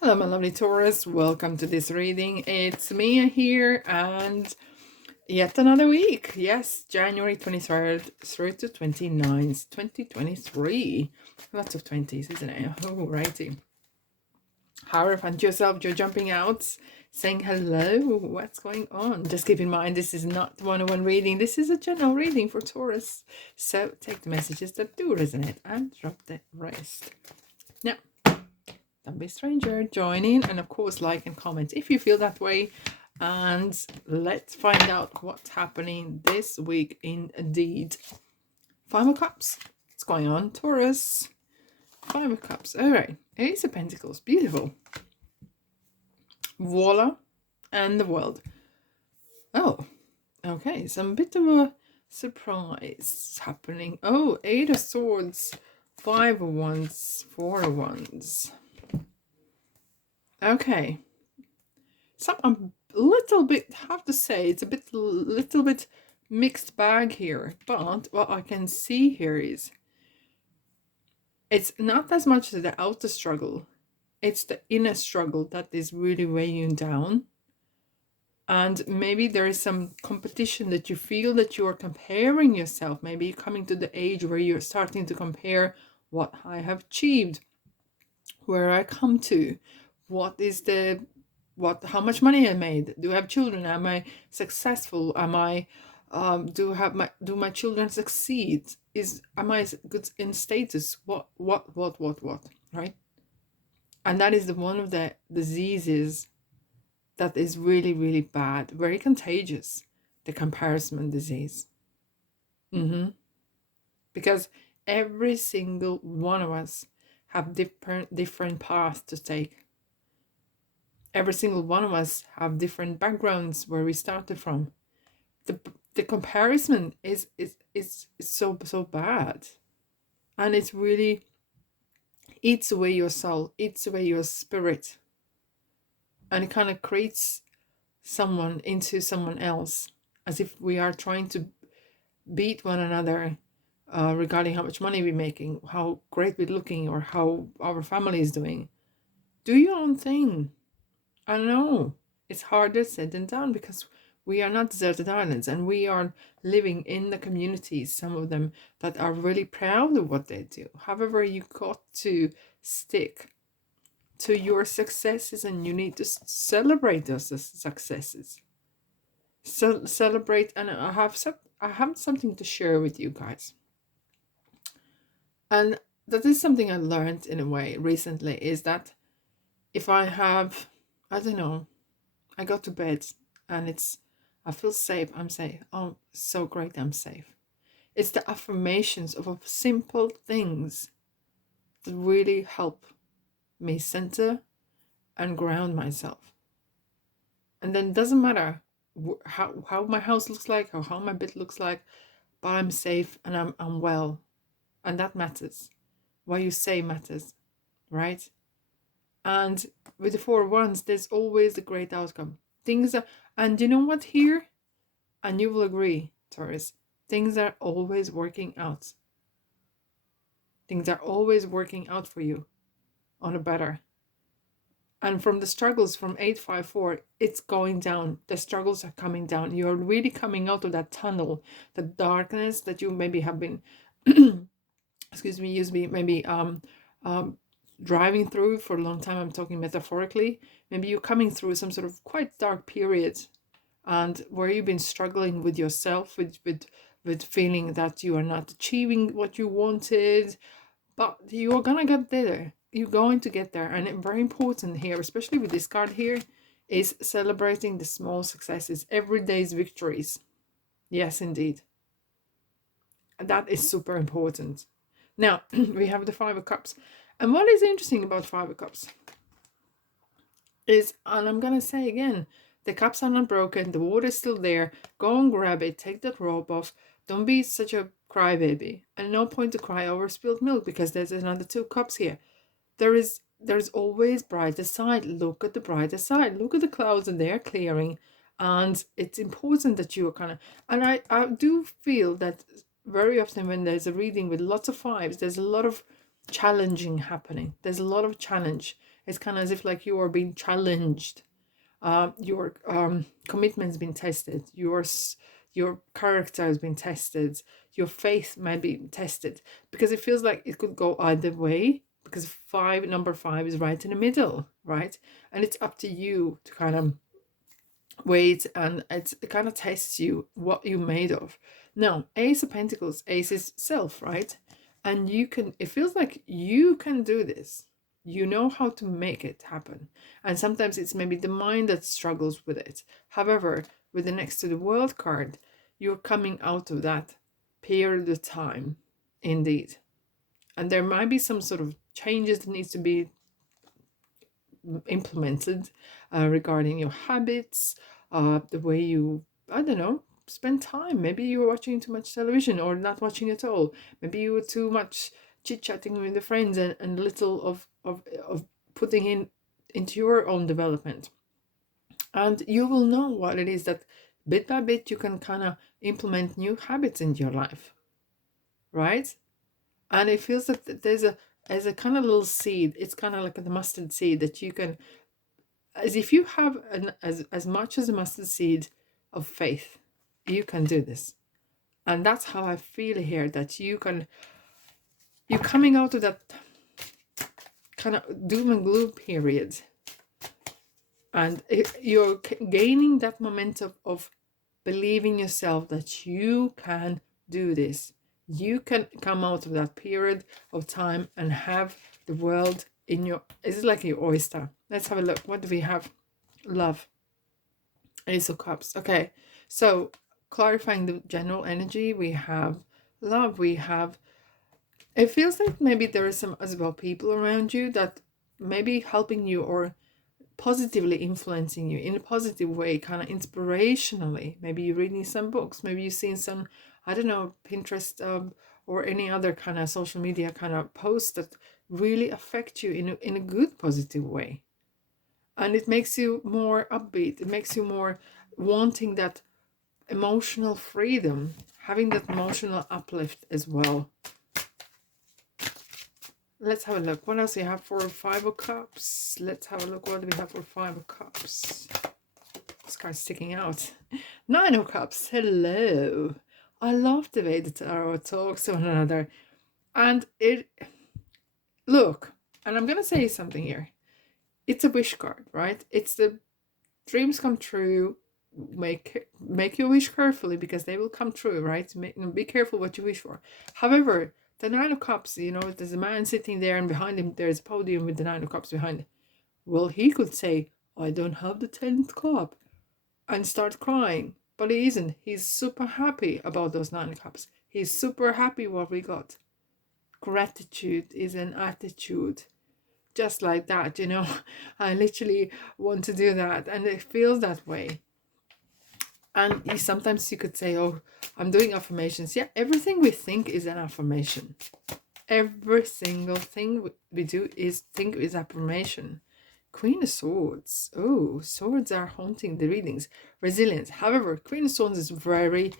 Hello, my lovely Taurus. Welcome to this reading. It's Mia here, and yet another week. Yes, January 23rd through to 29th, 2023. Lots of 20s, isn't it? Alrighty. However, find yourself, you're jumping out, saying hello. What's going on? Just keep in mind, this is not one-on-one reading. This is a general reading for Taurus. So take the messages that do resonate and drop the rest. Now, don't be a stranger, join in, and of course like and comment if you feel that way. And let's find out what's happening this week indeed. Five of Cups. What's going on, Taurus? Five of Cups. All right. Ace of Pentacles. Beautiful. Voila. And the World. Oh, okay. Some bit of a surprise happening. Oh, Eight of Swords. Five of Wands. Four of Wands. Okay. I'm a little bit, have to say, it's a little bit mixed bag here. But what I can see here is it's not as much the outer struggle. It's the inner struggle that is really weighing you down. And maybe there is some competition that you feel that you are comparing yourself. Maybe you're coming to the age where you're starting to compare what I have achieved, where I come to, how much money I made, do I have children, am I successful, am I do my children succeed, am I good in status, what, right? And that is one of the diseases that is really, really bad, very contagious, the comparison disease. Because every single one of us have different paths to take. Every single one of us have different backgrounds where we started from. The comparison is so bad, and it's really eats away your soul, eats away your spirit, and it kind of creates someone into someone else, as if we are trying to beat one another regarding how much money we're making, how great we're looking, or how our family is doing. Do your own thing. I know it's harder said than done, because we are not deserted islands, and we are living in the communities, some of them, that are really proud of what they do. However, you got to stick to your successes, and you need to celebrate those successes. So celebrate, and I have something to share with you guys. And that is something I learned in a way recently, is that if I have, I don't know, I go to bed and I feel safe, I'm safe. Oh, so great, I'm safe. It's the affirmations of simple things that really help me center and ground myself. And then it doesn't matter how my house looks like, or how my bed looks like, but I'm safe and I'm well. And that matters. What you say matters, right? And with the Four of Wands, there's always a great outcome. And you know what here? And you will agree, Taurus, things are always working out. Things are always working out for you on a better. And from the struggles from 854, it's going down. The struggles are coming down. You're really coming out of that tunnel, the darkness that you maybe have been, maybe driving through for a long time. I'm talking metaphorically. Maybe you're coming through some sort of quite dark period, and where you've been struggling with yourself, with feeling that you are not achieving what you wanted, but you're gonna get there. You're going to get there. And very important here, especially with this card here, is celebrating the small successes, everyday's victories. Yes, indeed. That is super important. Now, we have the Five of Cups. And what is interesting about Five of Cups is, and I'm going to say again, the cups are not broken. The water is still there. Go and grab it. Take that rope off. Don't be such a crybaby. And no point to cry over spilled milk, because there's another two cups here. There's always brighter side. Look at the brighter side. Look at the clouds, and they're clearing. And it's important that you are kind of, and I do feel that very often when there's a reading with lots of fives, there's a lot of challenging happening. There's a lot of challenge. It's kind of as if like you are being challenged. Your commitment's been tested. Your character has been tested. Your faith might be tested, because it feels like it could go either way. Because number five is right in the middle, right? And it's up to you to kind of wait, and it kind of tests you what you're made of. Now, Ace of Pentacles, Ace is self, right? And you can, it feels like you can do this. You know how to make it happen. And sometimes it's maybe the mind that struggles with it. However, with the next to the world card, you're coming out of that period of time, indeed. And there might be some sort of changes that needs to be implemented regarding your habits, the way you, I don't know, spend time. Maybe you were watching too much television or not watching at all. Maybe you were too much chit-chatting with the friends and little of putting into your own development. And you will know what it is that bit by bit you can kind of implement new habits in your life, right? And it feels that there's a kind of little seed. It's kind of like the mustard seed that you can, as if you have as much as a mustard seed of faith, you can do this. And that's how I feel here, that you're coming out of that kind of doom and gloom period, and you're gaining that momentum of believing yourself that you can do this. You can come out of that period of time and have the world in your, it's like your oyster. Let's have a look. What do we have? Love. Ace of Cups. Okay, so clarifying the general energy, we have love. We have, it feels like maybe there are some as well people around you that may be helping you or positively influencing you in a positive way, kind of inspirationally. Maybe you're reading some books, maybe you've seen some, I don't know, Pinterest or any other kind of social media kind of posts that really affect you in a good positive way. And it makes you more upbeat, it makes you more wanting that emotional freedom, having that emotional uplift as well. Let's have a look. What else we have for Five of Cups? Let's have a look. What do we have for Five of Cups? This card's sticking out. Nine of Cups. Hello. I love the way the tarot talks to one another. And look, and I'm going to say something here. It's a wish card, right? It's the dreams come true. Make your wish carefully, because they will come true, right? Be careful what you wish for. However, the Nine of Cups, there's a man sitting there, and behind him there's a podium with the Nine of Cups behind him. Well, he could say, I don't have the 10th cup, and start crying. But he isn't. He's super happy about those 9 cups. He's super happy what we got. Gratitude is an attitude. Just like that, I literally want to do that, and it feels that way. And sometimes you could say, oh, I'm doing affirmations. Yeah, everything we think is an affirmation. Every single thing we do is affirmation. Queen of Swords. Oh, swords are haunting the readings. Resilience. However, Queen of Swords is very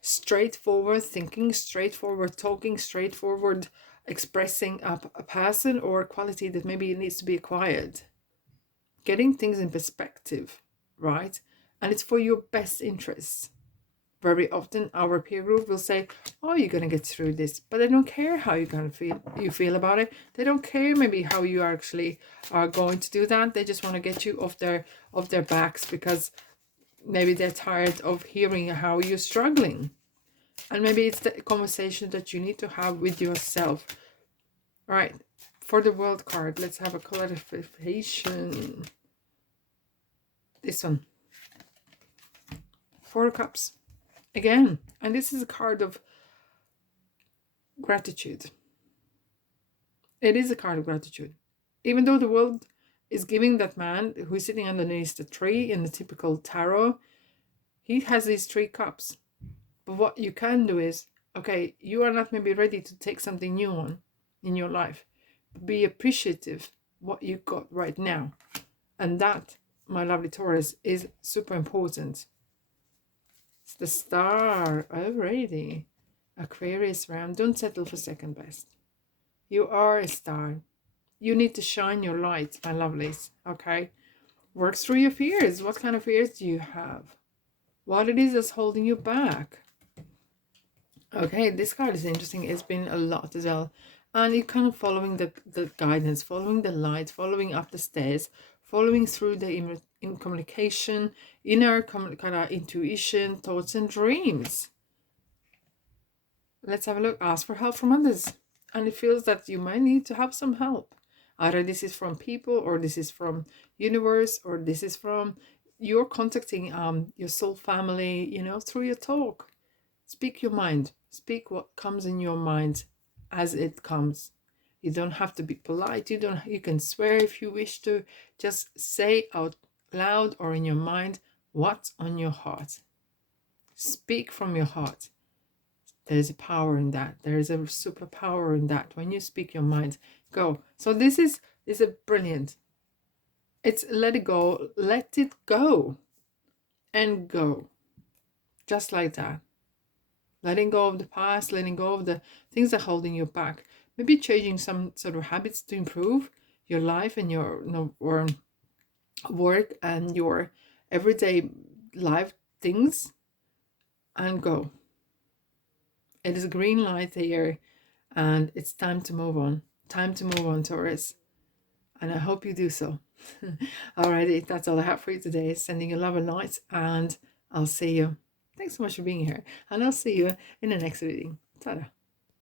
straightforward thinking, straightforward talking, straightforward expressing a person or quality that maybe needs to be acquired. Getting things in perspective, right? And it's for your best interests. Very often our peer group will say, oh, you're going to get through this, but they don't care how you're going to feel about it. They don't care maybe how you actually are going to do that. They just want to get you off their backs, because maybe they're tired of hearing how you're struggling. And maybe it's the conversation that you need to have with yourself. All right, for the world card, let's have a clarification. This one. Four of Cups. Again, and this is a card of gratitude. It is a card of gratitude. Even though the world is giving that man who is sitting underneath the tree in the typical tarot, he has these 3 cups. But what you can do is, okay, you are not maybe ready to take something new on in your life. Be appreciative what you got right now. And that, my lovely Taurus, is super important. It's the Star already. Aquarius round. Don't settle for second best. You are a star. You need to shine your light, my lovelies. Okay, work through your fears. What kind of fears do you have? What it is that's holding you back? Okay, this card is interesting. It's been a lot as well. And you're kind of following the guidance, following the light, following up the stairs, following through the in communication, inner kind of intuition, thoughts and dreams. Let's have a look. Ask for help from others. And it feels that you might need to have some help. Either this is from people, or this is from universe, or this is from you're contacting your soul family, you know, through your talk. Speak your mind. Speak what comes in your mind as it comes. You don't have to be polite. You can swear if you wish to. Just say out loud or in your mind what's on your heart. Speak from your heart. There's a power in that. There's a superpower in that. When you speak your mind, go. So this is a brilliant. It's let it go. Let it go. And go. Just like that. Letting go of the past, letting go of the things that are holding you back. Maybe changing some sort of habits to improve your life and your or work and your everyday life things, and go. It is a green light here, and it's time to move on. Time to move on, Taurus. And I hope you do so. Alrighty, that's all I have for you today. Sending you love and light, and I'll see you. Thanks so much for being here, and I'll see you in the next reading. Ta-da.